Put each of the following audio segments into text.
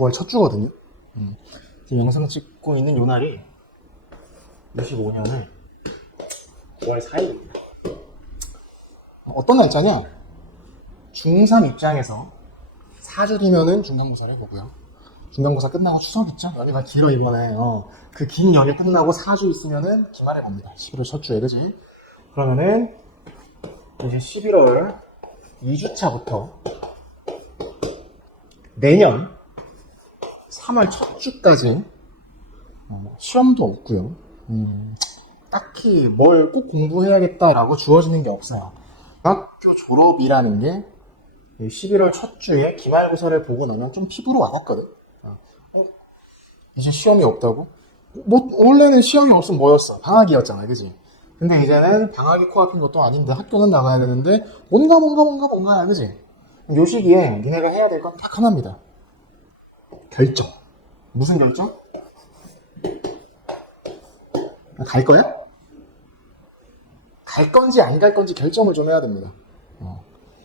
9월 첫 주거든요. 지금 영상 찍고 있는 요 날이 25년을 9월 4일입니다. 어떤 날짜냐? 중3 입장에서 4주 뒤면은 중간고사를 해보고요. 중간고사 끝나고 추석 있죠? 연휴가 길어 이번에. 그 긴 연휴 끝나고 4주 있으면은 기말에 봅니다. 11월 첫 주에, 그지? 그러면은 이제 11월 2주차부터 내년 3월 첫 주까지 시험도 없고요. 딱히 뭘 꼭 공부해야겠다라고 주어지는 게 없어요. 학교 졸업이라는 게 11월 첫 주에 기말고사를 보고 나면 좀 피부로 와닿거든. 이제 시험이 없다고? 뭐 원래는 시험이 없으면 뭐였어? 방학이었잖아, 그지? 근데 이제는 방학이 코앞인 것도 아닌데 학교는 나가야 되는데 뭔가야, 그지? 요 시기에 니네가 해야 될 건 딱 하나입니다. 결정. 무슨 결정? 갈 거야? 갈 건지 안 갈 건지 결정을 좀 해야 됩니다.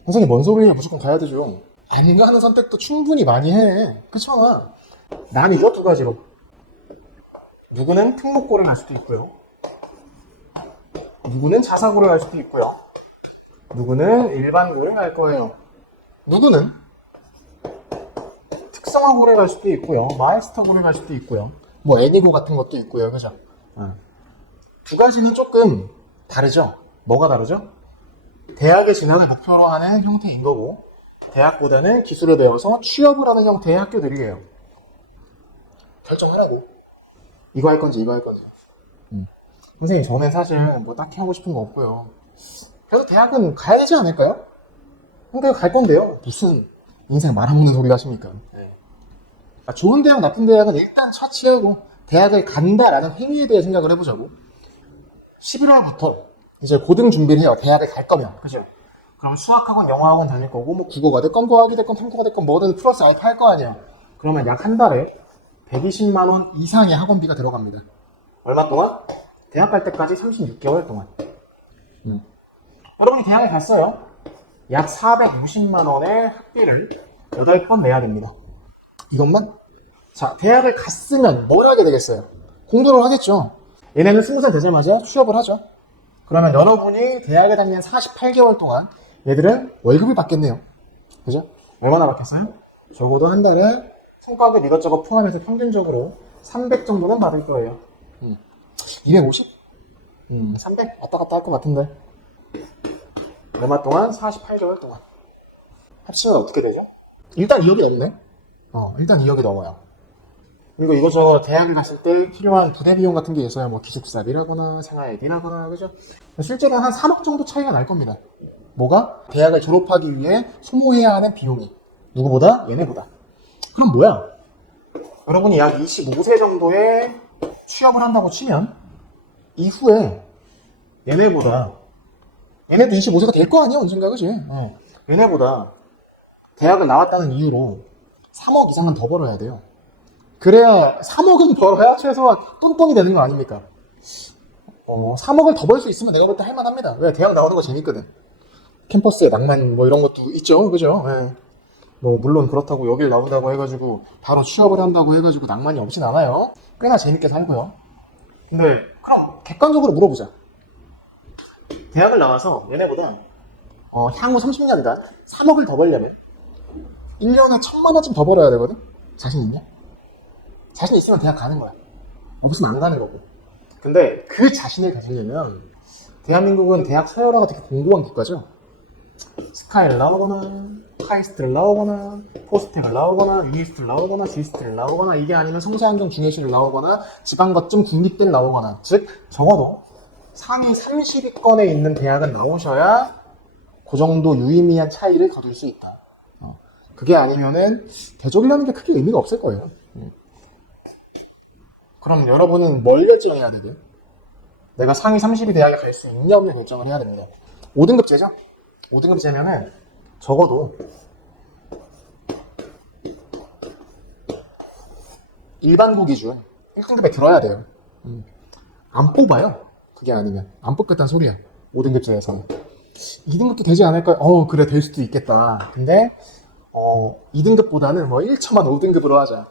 선생님 뭔 소리야? 무조건 가야 되죠. 안 가는 선택도 충분히 많이 해. 그렇잖아. 나뉘죠, 두 가지로. 누구는 특목고를 갈 수도 있고요. 누구는 자사고를 갈 수도 있고요. 누구는 일반고를 갈 거예요. 누구는 특성화고를 갈 수도 있고요. 마이스터고를 갈 수도 있고요. 뭐 애니고 같은 것도 있고요. 그죠? 두 가지는 조금 다르죠? 뭐가 다르죠? 대학에 진학을 목표로 하는 형태인 거고, 대학보다는 기술을 배워서 취업을 하는 형태의 학교들이에요. 결정하라고. 이거 할 건지 이거 할 건지. 선생님 저는 사실 뭐 딱히 하고 싶은 거 없고요. 그래도 대학은 가야 되지 않을까요? 근데 갈 건데요. 무슨 인생 말아먹는 소리 하십니까? 좋은 대학 나쁜 대학은 일단 차치하고 대학을 간다라는 행위에 대해 생각을 해보자고. 11월부터 이제 고등 준비를 해요. 대학을 갈 거면. 그죠? 그럼 수학학원, 영어학원 다닐 거고, 뭐 국어가 됐건, 과학이 됐건, 탐구가 됐건, 뭐든 플러스 알파 할 거 아니야. 그러면 약 한 달에 120만 원 이상의 학원비가 들어갑니다. 얼마 동안? 대학 갈 때까지 36개월 동안. 여러분이 대학에 갔어요. 약 460만 원의 학비를 8번 내야 됩니다. 이것만? 자, 대학을 갔으면 뭘 하게 되겠어요? 공부를 하겠죠. 얘네는 20살 되자마자 취업을 하죠. 그러면 여러분이 대학에 다니는 48개월 동안 얘들은 월급을 받겠네요. 그죠? 얼마나 받겠어요? 적어도 한 달에 성과급 이것저것 포함해서 평균적으로 300 정도는 받을 거예요. 250? 300 왔다 갔다 할 것 같은데. 얼마 동안? 48개월 동안. 합치면 어떻게 되죠? 일단 2억이 넘네? 일단 2억이 넘어요. 그리고 이것저것 대학을 갔을 때 필요한 부대 비용 같은 게 있어요. 뭐 기숙사비라거나 생활비라거나, 그죠? 실제로 한 3억 정도 차이가 날 겁니다. 뭐가? 대학을 졸업하기 위해 소모해야 하는 비용이. 누구보다? 얘네보다. 그럼 뭐야? 여러분이 약 25세 정도에 취업을 한다고 치면 이후에 얘네보다, 얘네도 25세가 될 거 아니야, 언젠가, 그지? 얘네보다 대학을 나왔다는 이유로 3억 이상은 더 벌어야 돼요. 그래야 3억은 벌어야 최소한 똔똔이 되는 거 아닙니까? 3억을 더 벌 수 있으면 내가 볼 때 할만합니다. 왜? 대학 나오는 거 재밌거든. 캠퍼스의 낭만 뭐 이런 것도 있죠, 그죠? 뭐 물론 그렇다고 여길 나온다고 해가지고 바로 취업을 한다고 해가지고 낭만이 없진 않아요. 꽤나 재밌게 살고요. 근데 그럼 객관적으로 물어보자. 대학을 나와서 얘네보다 향후 30년간 3억을 더 벌려면 1년에 1,000만 원쯤 더 벌어야 되거든? 자신 있냐? 자신 있으면 대학 가는 거야. 없으면 안 가는 거고. 근데 그 자신을 가지려면 대한민국은 대학 서열화가 되게 공고한 국가죠. 스카이를 나오거나 카이스트를 나오거나 포스텍을 나오거나 유니스트를 나오거나 지스트를 나오거나 이게 아니면 성사안경 중예시를 나오거나 지방거점 국립대를 나오거나, 즉 적어도 상위 30위권에 있는 대학은 나오셔야 그 정도 유의미한 차이를 거둘 수 있다. 그게 아니면은 대졸이라는 게 크게 의미가 없을 거예요. 그럼 여러분은 뭘 결정해야 되게? 내가 상위 30위 대학에 갈 수 있냐 없냐 결정을 해야 됩니다. 5등급제죠? 5등급제면은 적어도 일반고 기준 1등급에 들어야 돼요. 안 뽑아요. 그게 아니면 안 뽑겠다는 소리야. 5등급제에서는 2등급도 되지 않을까요? 그래 될 수도 있겠다. 근데 2등급보다는 뭐 1차만 5등급으로 하자.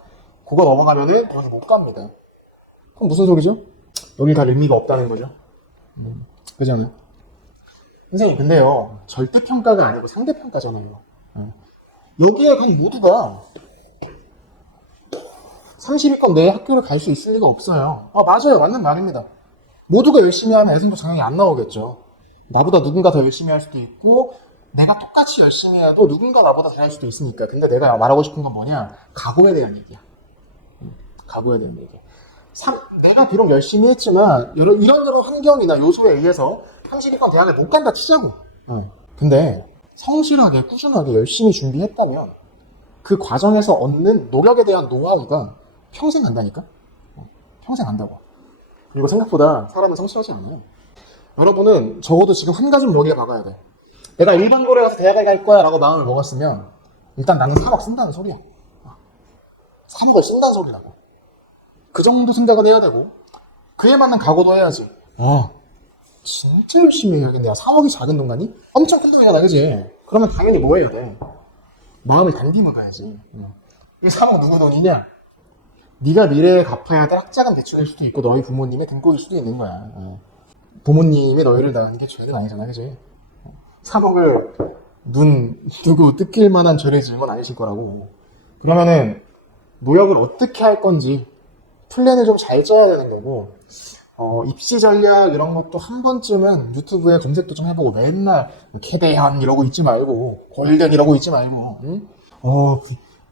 그거 넘어가면은 여기 못 갑니다. 그럼 무슨 소리죠? 여기 갈 의미가 없다는 거죠. 그잖아요. 선생님, 근데요, 절대평가가 아니고 상대평가잖아요. 여기에 간 모두가 30위권 내에 학교를 갈 수 있을 리가 없어요. 맞아요. 맞는 말입니다. 모두가 열심히 하면 애생도 당연히 안 나오겠죠. 나보다 누군가 더 열심히 할 수도 있고, 내가 똑같이 열심히 해도 누군가 나보다 잘할 수도 있으니까. 근데 내가 말하고 싶은 건 뭐냐? 각오에 대한 얘기야. 각오에 대한 얘기. 내가 비록 열심히 했지만 이런저런 환경이나 요소에 의해서 30위권 대학을 못 간다 치자고. 근데 성실하게 꾸준하게 열심히 준비했다면 그 과정에서 얻는 노력에 대한 노하우가 평생 간다니까? 평생 간다고. 그리고 생각보다 사람은 성실하지 않아요. 여러분은 적어도 지금 한 가지 머리에 박아야 돼. 내가 일반고에 가서 대학을 갈 거야 라고 마음을 먹었으면 일단 나는 3억 쓴다는 소리야. 3억을 쓴다는 소리라고. 그 정도 생각은 해야 되고 그에 맞는 각오도 해야지. 진짜 열심히 해야겠네. 3억이 작은 돈가니? 엄청 큰 돈이잖아, 그지? 그러면 당연히 뭐 해야 돼? 마음을 단디 먹어야지. 이 3억 누구 돈이냐? 네가 미래에 갚아야 될 학자금 대출일 수도 있고 너희 부모님의 등골일 수도 있는 거야. 부모님이 너희를 낳은 게 죄는 아니잖아, 그지? 3억을 눈 두고 뜯길 만한 죄를 지은 건 아니실 거라고. 그러면은 노력을 어떻게 할 건지 플랜을 좀 잘 짜야 되는 거고, 입시 전략 이런 것도 한 번쯤은 유튜브에 검색도 좀 해보고 맨날 캐대현 이러고 있지 말고 골든 이러고 있지 말고 응?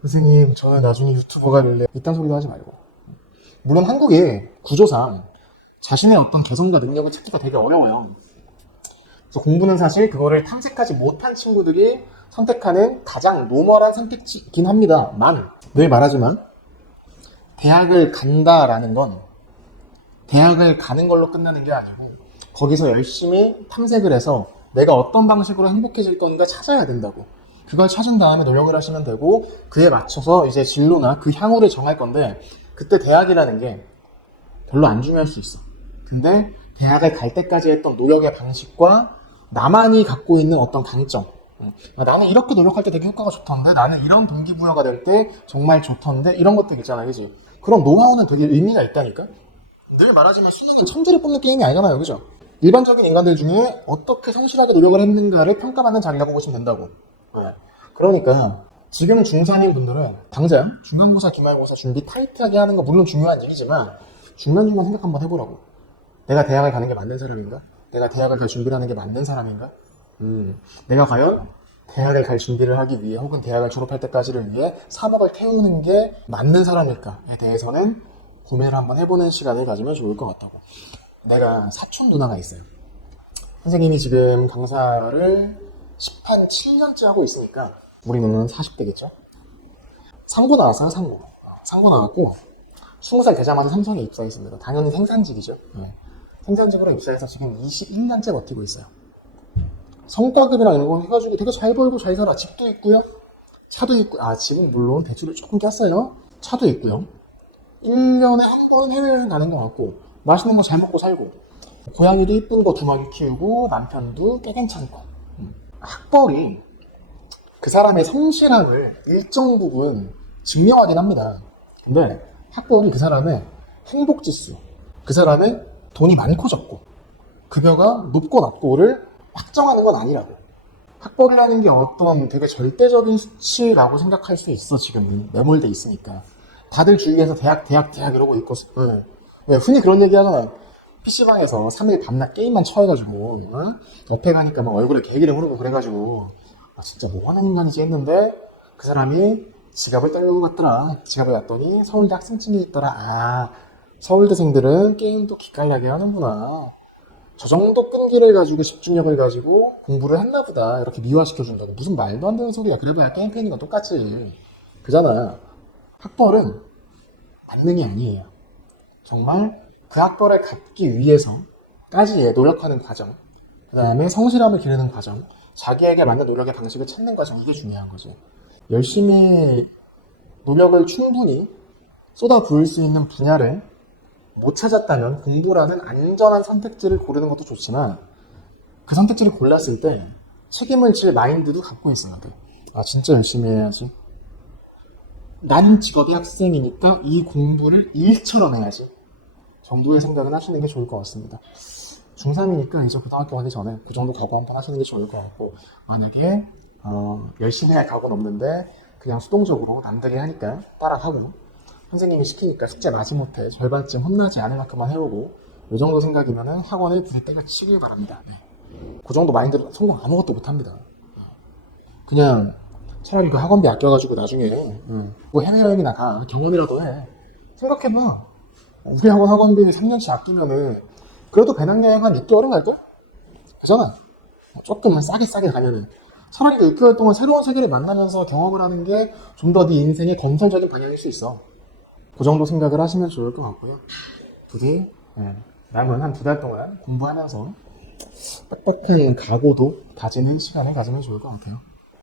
선생님 저는 나중에 유튜버가 될래 이딴 소리도 하지 말고. 물론 한국의 구조상 자신의 어떤 개성과 능력을 찾기가 되게 어려워요. 그래서 공부는 사실 그거를 탐색하지 못한 친구들이 선택하는 가장 노멀한 선택지이긴 합니다만 늘 말하지만 대학을 간다라는 건 대학을 가는 걸로 끝나는 게 아니고 거기서 열심히 탐색을 해서 내가 어떤 방식으로 행복해질 건가 찾아야 된다고. 그걸 찾은 다음에 노력을 하시면 되고 그에 맞춰서 이제 진로나 그 향후를 정할 건데 그때 대학이라는 게 별로 안 중요할 수 있어. 근데 대학을 갈 때까지 했던 노력의 방식과 나만이 갖고 있는 어떤 강점, 나는 이렇게 노력할 때 되게 효과가 좋던데 나는 이런 동기부여가 될 때 정말 좋던데 이런 것들 있잖아, 그지? 그런 노하우는 되게 의미가 있다니까? 늘 말하지만 수능은 천재를 뽑는 게임이 아니잖아요, 그죠? 일반적인 인간들 중에 어떻게 성실하게 노력을 했는가를 평가받는 자리라고 보시면 된다고. 그러니까 지금 중3인 분들은 당장 중간고사, 기말고사 준비 타이트하게 하는 거 물론 중요한 일이지만 중간중간 생각 한번 해보라고. 내가 대학을 가는 게 맞는 사람인가? 내가 대학을 갈 준비를 하는 게 맞는 사람인가? 내가 과연 대학을 갈 준비를 하기 위해 혹은 대학을 졸업할 때까지를 위해 3억을 태우는 게 맞는 사람일까에 대해서는 고민을 한번 해보는 시간을 가지면 좋을 것 같다고. 내가 사촌 누나가 있어요. 선생님이 지금 강사를 10한 7년째 하고 있으니까 우리 누나는 40대겠죠? 상고 나왔어요, 상고. 상고 나왔고 20살 되자마자 삼성에 입사했습니다. 당연히 생산직이죠. 생산직으로 입사해서 지금 21년째 버티고 있어요. 성과급이랑 이런 거 해가지고 되게 잘 벌고 잘 살아. 집도 있고요. 차도 있고, 집은 물론 대출을 조금 꼈어요. 차도 있고요. 1년에 한 번은 해외여행 가는 것 같고, 맛있는 거 잘 먹고 살고, 고양이도 이쁜 거 2마리 키우고, 남편도 꽤 괜찮고. 학벌이 그 사람의 성실함을 일정 부분 증명하긴 합니다. 근데 학벌이 그 사람의 행복지수, 그 사람의 돈이 많고 적고, 급여가 높고 낮고를 확정하는 건 아니라고. 학벌이라는 게 어떤 되게 절대적인 수치라고 생각할 수 있어. 지금 매몰돼 있으니까. 다들 주위에서 대학 이러고 있고. 왜 흔히 그런 얘기 하잖아. PC방에서 3일 밤낮 게임만 쳐가지고 옆에 가니까 막 얼굴에 개기름 흐르고 그래가지고 진짜 뭐 하는 인간이지 했는데 그 사람이 지갑을 떨고 갔더라. 지갑을 갔더니 서울대 학생증이 있더라. 서울대생들은 게임도 기깔나게 하는구나. 저 정도 끈기를 가지고 집중력을 가지고 공부를 했나 보다. 이렇게 미화시켜준다고. 무슨 말도 안 되는 소리야. 그래봐야 게임 팬인 건 똑같지. 그잖아. 학벌은 만능이 아니에요. 정말 그 학벌을 갖기 위해서까지의 노력하는 과정, 그 다음에 성실함을 기르는 과정, 자기에게 맞는 노력의 방식을 찾는 과정, 이게 중요한 거지. 열심히 노력을 충분히 쏟아 부을 수 있는 분야를 못 찾았다면 공부라는 안전한 선택지를 고르는 것도 좋지만 그 선택지를 골랐을 때 책임을 질 마인드도 갖고 있어야 돼. 진짜 열심히 해야지. 난 직업의 학생이니까 이 공부를 일처럼 해야지 정도의 생각을 하시는 게 좋을 것 같습니다. 중3이니까 이제 고등학교 가기 전에 그 정도 각오 한번 하시는 게 좋을 것 같고, 만약에 열심히 할 각오는 없는데 그냥 수동적으로 남들이 하니까 따라하고 선생님이 시키니까 숙제 마지못해 절반쯤 혼나지 않을 만큼만 해오고, 이 정도 생각이면은 학원을 부를 때가 치길 바랍니다. 네. 그 정도 마인드로 성공 아무것도 못합니다. 그냥 차라리 그 학원비 아껴가지고 나중에 뭐 해외여행이나 가 경험이라도 해. 생각해봐. 우리 학원 학원비 3년치 아끼면은 그래도 배낭여행 한 6개월은 갈걸? 그잖아. 조금만 싸게 가면은 차라리 그 6개월 동안 새로운 세계를 만나면서 경험을 하는 게 좀 더 네 인생의 건설적인 방향일 수 있어. 그 정도 생각을 하시면 좋을 것 같고요. 부디 남은 한 2달 동안 공부하면서 빡빡한 각오도 다지는 시간을 가지면 좋을 것 같아요.